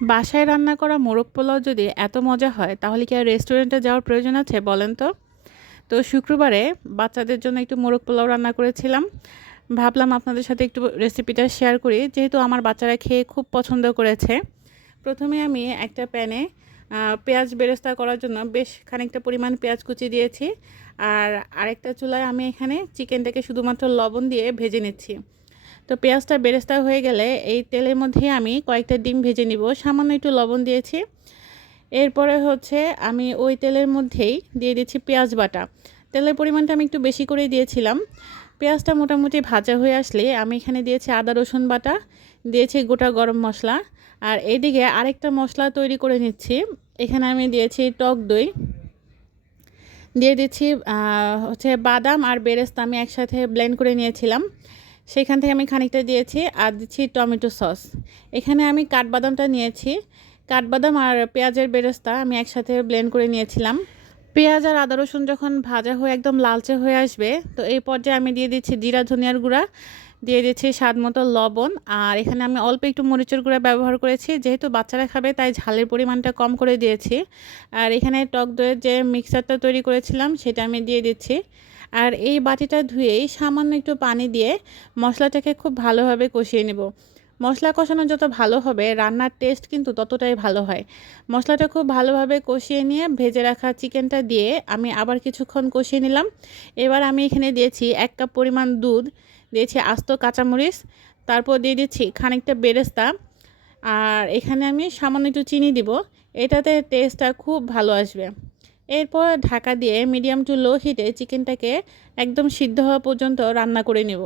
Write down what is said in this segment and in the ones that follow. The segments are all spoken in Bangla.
বাসায় রান্না করা মোরগ পোলাও যদি এত মজা হয় তাহলে কি আর রেস্টুরেন্টে যাওয়ার প্রয়োজন আছে বলেন তো? তো শুক্রবারে বাচ্চাদের জন্য একটু মোরগ পোলাও রান্না করেছিলাম। ভাবলাম আপনাদের সাথে একটু রেসিপিটা শেয়ার করি, যেহেতু আমার বাচ্চারা খেয়ে খুব পছন্দ করেছে। প্রথমে আমি একটা প্যানে পেঁয়াজ বেরেস্তা করার জন্য বেশ খানিকটা পরিমাণ পেঁয়াজ কুচি দিয়েছি। আর আরেকটা চুলায় আমি এখানে চিকেনটাকে শুধুমাত্র লবণ দিয়ে ভেজে নিচ্ছি। তো পেঁয়াজটা বেরেস্তা হয়ে গেলে এই তেলের মধ্যে আমি কয়েকটা ডিম ভেজে নিব, সামান্য একটু লবণ দিয়েছি। এরপরে হচ্ছে আমি ওই তেলের মধ্যেই দিয়ে দিচ্ছি পেঁয়াজ বাটা। তেলের পরিমাণটা আমি একটু বেশি করেই দিয়েছিলাম। পেঁয়াজটা মোটামুটি ভাজা হয়ে আসলে আমি এখানে দিয়েছি আদা রসুন বাটা, দিয়েছি গোটা গরম মশলা। আর এইদিকে আরেকটা মশলা তৈরি করে নিচ্ছি। এখানে আমি দিয়েছি টক দই, দিয়ে দিচ্ছি হচ্ছে বাদাম আর বেরেস্তা আমি একসাথে ব্লেন্ড করে নিয়েছিলাম, সেখান থেকে আমি খানিকটা দিয়েছি। আর দিচ্ছি টমেটো সস। এখানে আমি কাঠবাদামটা নিয়েছি, কাঠবাদাম আর পেঁয়াজের বেরেস্তা আমি একসাথে ব্লেন্ড করে নিয়েছিলাম। পেঁয়াজ আর আদা রসুন যখন ভাজা হয়ে একদম লালচে হয়ে আসবে, তো এই পর্যায়ে আমি দিয়ে দিচ্ছি জিরা ধনিয়ার গুঁড়া, দিয়ে দিচ্ছি স্বাদ মতো লবণ। আর এখানে আমি অল্প একটু মরিচের গুঁড়া ব্যবহার করেছি, যেহেতু বাচ্চারা খাবে তাই ঝালের পরিমাণটা কম করে দিয়েছি। আর এখানে টক দইয়ের যে মিক্সারটা তৈরি করেছিলাম সেটা আমি দিয়ে দিচ্ছি। আর এই বাটিটা ধুয়েই সামান্য একটু পানি দিয়ে মশলাটাকে খুব ভালোভাবে কষিয়ে নেব। মশলা কষানো যত ভালো হবে রান্নার টেস্ট কিন্তু ততটাই ভালো হয়। মশলাটা খুব ভালোভাবে কষিয়ে নিয়ে ভেজে রাখা চিকেনটা দিয়ে আমি আবার কিছুক্ষণ কষিয়ে নিলাম। এবার আমি এখানে দিয়েছি 1 কাপ পরিমাণ দুধ, দিয়েছি আস্ত কাঁচামরিচ, তারপর দিয়ে দিচ্ছি খানিকটা বেরেস্তা। আর এখানে আমি সামান্য একটু চিনি দিব, এটাতে টেস্টটা খুব ভালো আসবে। এরপর ঢাকা দিয়ে মিডিয়াম টু লো হিটে চিকেনটাকে একদম সিদ্ধ হওয়া পর্যন্ত রান্না করে নেব।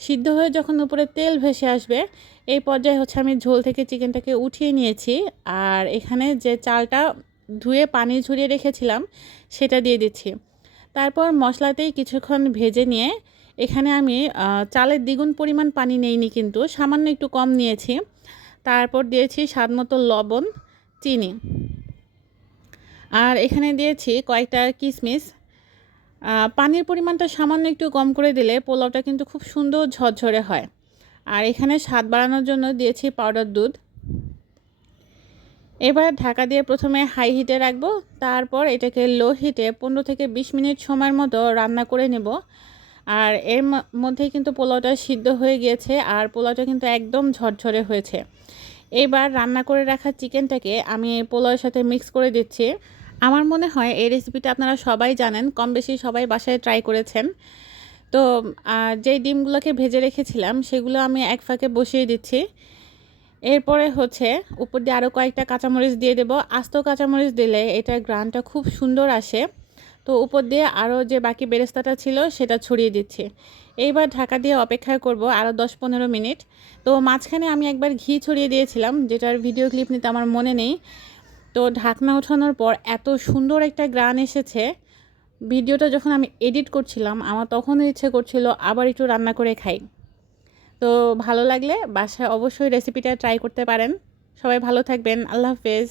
সিদ্ধ হয়ে যখন উপরে তেল ভেসে আসবে, এই পর্যায়ে হচ্ছে আমি ঝোল থেকে চিকেনটাকে উঠিয়ে নিয়েছি। আর এখানে যে চালটা ধুয়ে পানি ঝরিয়ে রেখেছিলাম সেটা দিয়ে দিচ্ছি। তারপর মশলাতেই কিছুক্ষণ ভেজে নিয়ে এখানে আমি চালের দ্বিগুণ পরিমাণ পানি নেইনি, কিন্তু সামান্য একটু কম নিয়েছি। তারপর দিয়েছি স্বাদমতো লবণ, চিনি। আর এখানে দিয়েছি কয়েকটা কিশমিশ। পানির পরিমাণটা সামান্য একটু কম করে দিলে পোলাওটা কিন্তু খুব সুন্দর ঝরঝরে হয়। আর এখানে স্বাদ বাড়ানোর জন্য দিয়েছি পাউডার দুধ। এবার ঢাকা দিয়ে প্রথমে হাই হিটে রাখবো, তারপর এটাকে লো হিটে 15 থেকে 20 মিনিট সময়ের মতো রান্না করে নেব। আর এর মধ্যেই কিন্তু পোলাওটা সিদ্ধ হয়ে গিয়েছে, আর পোলাওটা কিন্তু একদম ঝরঝরে হয়েছে। এবার রান্না করে রাখা চিকেনটাকে আমি পোলাওর সাথে মিক্স করে দিচ্ছি। আমার মনে হয় এই রেসিপিটা আপনারা সবাই জানেন, কম বেশি সবাই বাসায় ট্রাই করেছেন। তো যেই ডিমগুলোকে ভেজে রেখেছিলাম সেগুলো আমি এক ফাঁকে বসিয়ে দিচ্ছি। এরপরে হচ্ছে উপর দিয়ে আরও কয়েকটা কাঁচামরিচ দিয়ে দেবো। আস্ত কাঁচামরিচ দিলে এটার ঘ্রাণটা খুব সুন্দর আসে। তো উপর দিয়ে আরও যে বাকি বেরেস্তাটা ছিল সেটা ছড়িয়ে দিচ্ছি। এইবার ঢাকা দিয়ে অপেক্ষা করব আরও 10-15 মিনিট। তো মাঝখানে আমি একবার ঘি ছড়িয়ে দিয়েছিলাম, যেটার ভিডিও ক্লিপ নিতে আমার মনে নেই। তো ঢাকনা ওঠানোর পর এত সুন্দর একটা ঘ্রাণ এসেছে, ভিডিওটা যখন আমি এডিট করছিলাম আমার তখনও ইচ্ছে করছিল আবার একটু রান্না করে খাই। তো ভালো লাগলে বাসায় অবশ্যই রেসিপিটা ট্রাই করতে পারেন। সবাই ভালো থাকবেন। আল্লাহ হাফেজ।